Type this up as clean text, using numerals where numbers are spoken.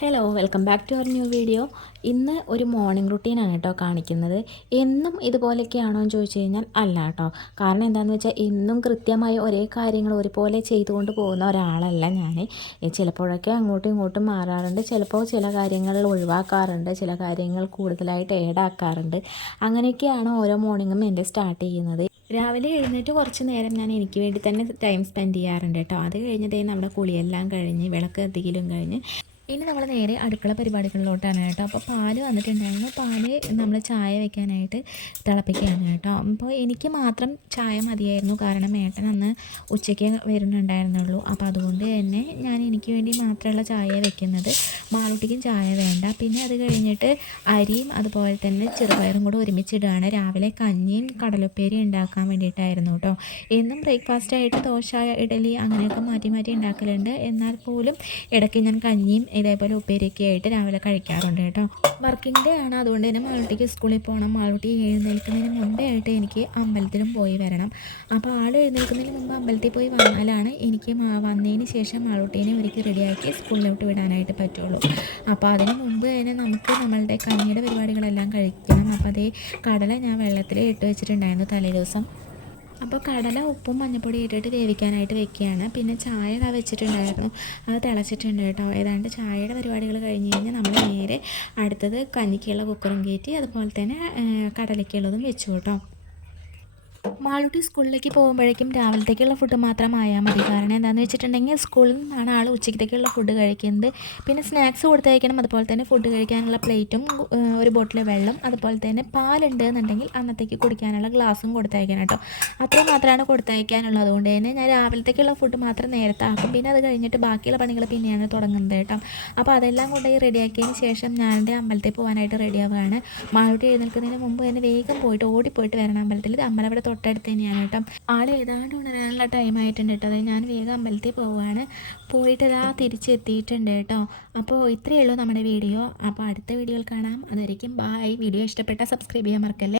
Hello welcome back to our new video. ഇന്ന് ഒരു morning റുട്ടീനാണ് കേട്ടോ കാണിക്കുന്നത്. എന്നും ഇതുപോലെയൊക്കെയാണോ എന്ന് ചോദിച്ചു കഴിഞ്ഞാൽ അല്ല കേട്ടോ. കാരണം എന്താണെന്ന് വെച്ചാൽ എന്നും കൃത്യമായ ഒരേ കാര്യങ്ങൾ ഒരുപോലെ ചെയ്തുകൊണ്ട് പോകുന്ന ഒരാളല്ല ഞാൻ. ചിലപ്പോഴൊക്കെ അങ്ങോട്ടും ഇങ്ങോട്ടും മാറാറുണ്ട്. ചിലപ്പോൾ ചില കാര്യങ്ങൾ ഒഴിവാക്കാറുണ്ട്, ചില കാര്യങ്ങൾ കൂടുതലായിട്ട് ആക്കാറുണ്ട്. അങ്ങനെയൊക്കെയാണ് ഓരോ മോർണിംഗും എൻ്റെ സ്റ്റാർട്ട് ചെയ്യുന്നത്. രാവിലെ എഴുന്നേറ്റ് കുറച്ച് നേരം ഞാൻ എനിക്ക് വേണ്ടി തന്നെ ടൈം സ്പെൻഡ് ചെയ്യാറുണ്ട് കേട്ടോ. അത് കഴിഞ്ഞതേ നമ്മുടെ കുളിയെല്ലാം കഴിഞ്ഞ് വിളക്ക് കത്തിക്കലും കഴിഞ്ഞ് ഇനി നമ്മൾ നേരെ അടുക്കള പരിപാടികളിലോട്ടാണ് കേട്ടോ. അപ്പോൾ പാല് വന്നിട്ടുണ്ടായിരുന്നു. പാല് നമ്മൾ ചായ വെക്കാനായിട്ട് തിളപ്പിക്കുകയാണ് കേട്ടോ. അപ്പോൾ എനിക്ക് മാത്രം ചായ മതിയായിരുന്നു. കാരണം ഏട്ടൻ അന്ന് ഉച്ചയ്ക്ക് വരുന്നുണ്ടായിരുന്നുള്ളൂ. അപ്പോൾ അതുകൊണ്ട് തന്നെ ഞാൻ എനിക്ക് വേണ്ടി മാത്രമുള്ള ചായ വെക്കുന്നത്. മാളൂട്ടിക്കും ചായ വേണ്ട. പിന്നെ അത് കഴിഞ്ഞിട്ട് അരിയും അതുപോലെ തന്നെ ചെറുപയറും കൂടെ ഒരുമിച്ചിടുകയാണ്. രാവിലെ കഞ്ഞിയും കടലുപ്പേരി ഉണ്ടാക്കാൻ വേണ്ടിയിട്ടായിരുന്നു കേട്ടോ. എന്നും ബ്രേക്ക്ഫാസ്റ്റായിട്ട് ദോശ, ഇഡലി അങ്ങനെയൊക്കെ മാറ്റി മാറ്റി ഉണ്ടാക്കലുണ്ട്. എന്നാൽ പോലും ഇടയ്ക്ക് ഞാൻ കഞ്ഞിയും ഇതേപോലെ ഉപ്പേരിയൊക്കെ ആയിട്ട് രാവിലെ കഴിക്കാറുണ്ട് കേട്ടോ. വർക്കിംഗ് ഡേ ആണ്, അതുകൊണ്ട് തന്നെ മാളൂട്ടിക്ക് സ്കൂളിൽ പോകണം. മാളൂട്ടി എഴുന്നേൽക്കുന്നതിന് മുമ്പേ ആയിട്ട് എനിക്ക് അമ്പലത്തിലും പോയി വരണം. അപ്പോൾ ആൾ എഴുന്നേൽക്കുന്നതിന് മുമ്പ് അമ്പലത്തിൽ പോയി വന്നാലാണ് എനിക്ക് വന്നതിന് ശേഷം മാളൂട്ടീനെ ഒരുക്കി റെഡിയാക്കി സ്കൂളിലോട്ട് വിടാനായിട്ട് പറ്റുള്ളൂ. അപ്പോൾ അതിന് മുമ്പ് തന്നെ നമുക്ക് നമ്മളുടെ കഞ്ഞിയുടെ പരിപാടികളെല്ലാം കഴിക്കണം. അപ്പോൾ അതേ കടല ഞാൻ വെള്ളത്തിൽ ഇട്ട് വെച്ചിട്ടുണ്ടായിരുന്നു തലേ ദിവസം. അപ്പോൾ കടല ഉപ്പും മഞ്ഞൾപ്പൊടി ഇട്ടിട്ട് വേവിക്കാനായിട്ട് വെക്കുകയാണ്. പിന്നെ ചായ വെച്ചിട്ടുണ്ടായിരുന്നു, അത് തിളച്ചിട്ടുണ്ട് കേട്ടോ. ഏതാണ്ട് ചായയുടെ പരിപാടികൾ കഴിഞ്ഞ് കഴിഞ്ഞാൽ നമ്മൾ നേരെ അടുത്തത് കഞ്ഞിക്കുള്ള കുക്കറും കയറ്റി അതുപോലെ തന്നെ കടലയ്ക്കുള്ളതും വെച്ചു കേട്ടോ. മാളൂട്ടി സ്കൂളിലേക്ക് പോകുമ്പോഴേക്കും രാവിലത്തേക്കുള്ള ഫുഡ് മാത്രം ആയാൽ മതി. കാരണം എന്താണെന്ന് വെച്ചിട്ടുണ്ടെങ്കിൽ സ്കൂളിൽ നിന്നാണ് ആൾ ഉച്ചയ്ക്കത്തേക്കുള്ള ഫുഡ് കഴിക്കുന്നത്. പിന്നെ സ്നാക്സ് കൊടുത്തയക്കണം, അതുപോലെ തന്നെ ഫുഡ് കഴിക്കാനുള്ള പ്ലേറ്റും ഒരു ബോട്ടിൽ വെള്ളം, അതുപോലെ തന്നെ പാലുണ്ട് എന്നുണ്ടെങ്കിൽ അന്നത്തേക്ക് കുടിക്കാനുള്ള ഗ്ലാസും കൊടുത്തയക്കണം കേട്ടോ. അത്ര മാത്രമാണ് കൊടുത്തയക്കാനുള്ളത്. അതുകൊണ്ട് തന്നെ ഞാൻ രാവിലത്തേക്കുള്ള ഫുഡ് മാത്രം നേരത്തെ ആക്കും. പിന്നെ അത് കഴിഞ്ഞിട്ട് ബാക്കിയുള്ള പണികൾ പിന്നെയാണ് തുടങ്ങുന്നത് കേട്ടോ. അപ്പോൾ അതെല്ലാം കൊണ്ടുപോയി റെഡിയാക്കിയതിന് ശേഷം ഞാൻ എൻ്റെ അമ്പലത്തിൽ പോകാനായിട്ട് റെഡിയാവുകയാണ്. മാളൂട്ടി എഴുന്നേൽക്കുന്നതിന് മുമ്പ് തന്നെ വേഗം പോയിട്ട് ഓടിപ്പോയിട്ട് വരണം അമ്പലത്തിൽ. അമ്പലം ഇവിടെ തൊട്ടടുത്ത് തന്നെയാണ് കേട്ടോ. ആൾ ഏതാണ്ട് ഉണരാനുള്ള ടൈം ആയിട്ടുണ്ട് കേട്ടോ. അതായത് ഞാൻ വേഗം അമ്പലത്തിൽ പോവുകയാണ്. പോയിട്ട് ഇതാ തിരിച്ചെത്തിയിട്ടുണ്ട് കേട്ടോ. അപ്പോൾ ഇത്രയേ ഉള്ളൂ നമ്മുടെ വീഡിയോ. അപ്പോൾ അടുത്ത വീഡിയോയിൽ കാണാം. അതുവരേക്കും ബായ്. വീഡിയോ ഇഷ്ടപ്പെട്ടാൽ സബ്സ്ക്രൈബ് ചെയ്യാൻ മറക്കല്ലേ.